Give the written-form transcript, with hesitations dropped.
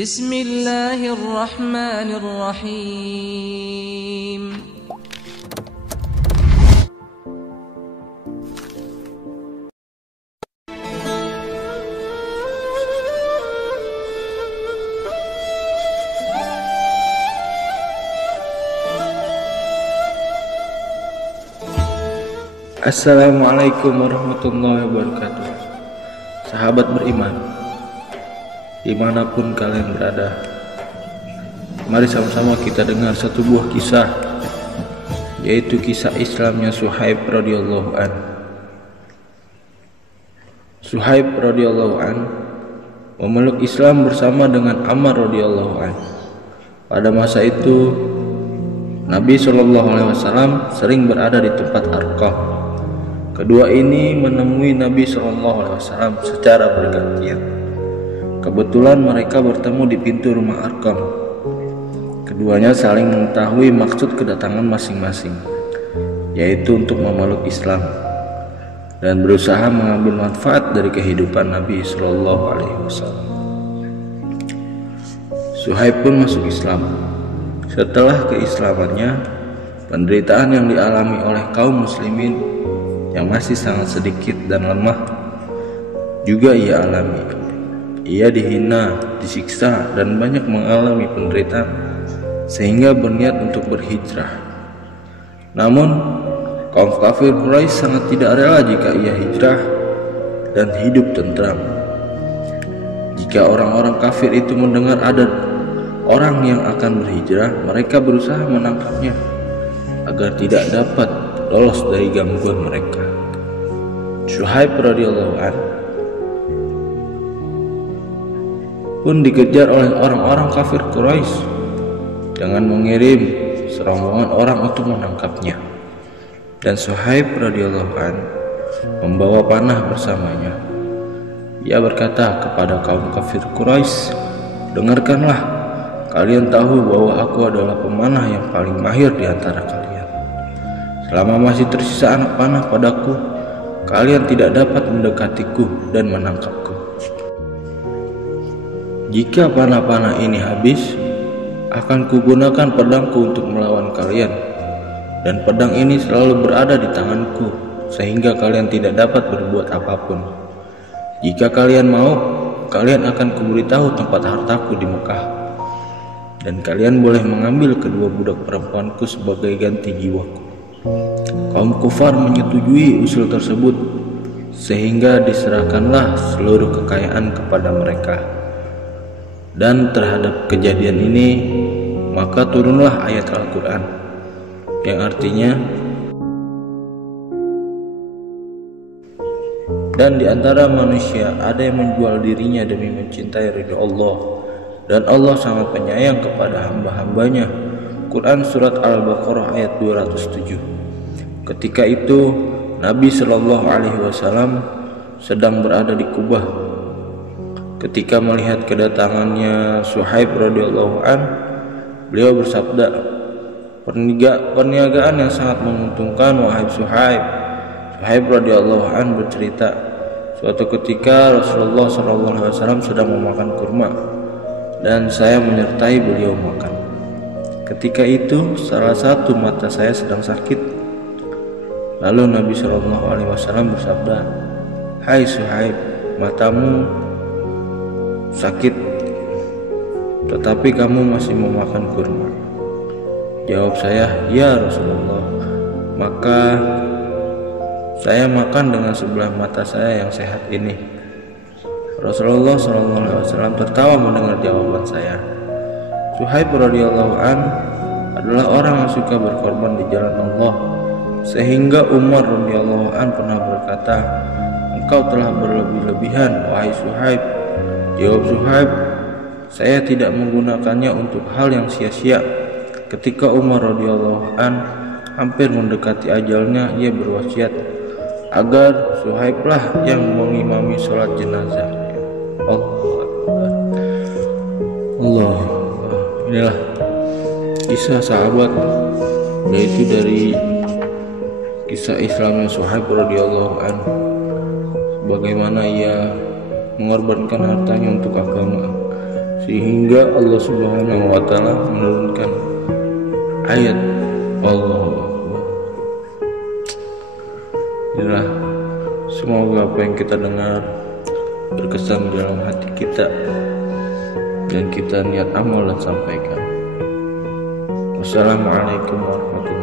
Bismillahirrahmanirrahim. Assalamualaikum warahmatullahi wabarakatuh. Sahabat beriman, dimanapun kalian berada, mari sama-sama kita dengar satu buah kisah, yaitu kisah Islamnya Suhaib radhiyallahu an. Suhaib radhiyallahu an memeluk Islam bersama dengan Ammar radhiyallahu an. Pada masa itu Nabi SAW sering berada di tempat Arqam. Kedua ini menemui Nabi SAW secara bergantian. Kebetulan mereka bertemu di pintu rumah Arqam. Keduanya saling mengetahui maksud kedatangan masing-masing, yaitu untuk memeluk Islam dan berusaha mengambil manfaat dari kehidupan Nabi SAW. Suhaib pun masuk Islam. Setelah keislamannya, penderitaan yang dialami oleh kaum muslimin yang masih sangat sedikit dan lemah juga ia alami. Ia dihina, disiksa, dan banyak mengalami penderitaan sehingga berniat untuk berhijrah. Namun kaum kafir Quraisy sangat tidak rela jika ia hijrah dan hidup tentram. Jika orang-orang kafir itu mendengar ada orang yang akan berhijrah, mereka berusaha menangkapnya agar tidak dapat lolos dari gangguan mereka. Suhaib radhiyallahu an pun dikejar oleh orang-orang kafir Quraisy dengan mengirim serombongan orang untuk menangkapnya. Dan Suhaib radhiyallahu an membawa panah bersamanya. Ia berkata kepada kaum kafir Quraisy, "Dengarkanlah, kalian tahu bahwa aku adalah pemanah yang paling mahir di antara kalian. Selama masih tersisa anak panah padaku, kalian tidak dapat mendekatiku dan menangkapku. Jika panah-panah ini habis, akan kugunakan pedangku untuk melawan kalian, dan pedang ini selalu berada di tanganku sehingga kalian tidak dapat berbuat apapun. Jika kalian mau, kalian akan kuberitahu tempat hartaku di Mekah, dan kalian boleh mengambil kedua budak perempuanku sebagai ganti jiwaku." Kaum kufar menyetujui usul tersebut, sehingga diserahkanlah seluruh kekayaan kepada mereka. Dan terhadap kejadian ini, maka turunlah ayat Al-Quran yang artinya, "Dan di antara manusia ada yang menjual dirinya demi mencintai ridha Allah, dan Allah sangat penyayang kepada hamba-hambanya." Quran Surat Al-Baqarah ayat 207. Ketika itu Nabi SAW sedang berada di Kubah. Ketika melihat kedatangannya Suhaib radhiyallahu an, beliau bersabda, "Perniagaan yang sangat menguntungkan, wahai Suhaib." Suhaib radhiyallahu an bercerita, suatu ketika Rasulullah SAW sedang memakan kurma dan saya menyertai beliau makan. Ketika itu salah satu mata saya sedang sakit. Lalu Nabi SAW bersabda, "Hai Suhaib, matamu sakit, tetapi kamu masih memakan kurma." Jawab saya, "Ya Rasulullah." Maka saya makan dengan sebelah mata saya yang sehat ini. Rasulullah SAW tertawa mendengar jawaban saya. Suhaib radhiyallahu an adalah orang yang suka berkorban di jalan Allah, sehingga Umar radhiyallahu an pernah berkata, "Engkau telah berlebih-lebihan, wahai Suhaib." Jawab Suhaib, "Saya tidak menggunakannya untuk hal yang sia-sia." Ketika Umar radhiyallahu an hampir mendekati ajalnya, ia berwasiat agar Suhaiblah yang mengimami sholat jenazah. Allah. Inilah kisah sahabat, yaitu dari kisah Islamnya Suhaib radhiyallahu anhu, bagaimana ia mengorbankan hartanya untuk agama sehingga Allah Subhanahu wa taala menurunkan ayat Allahu Akbar. Inilah, semoga apa yang kita dengar berkesan dalam hati kita dan kita niat amal dan sampaikan. Wassalamualaikum warahmatullahi wabarakatuh.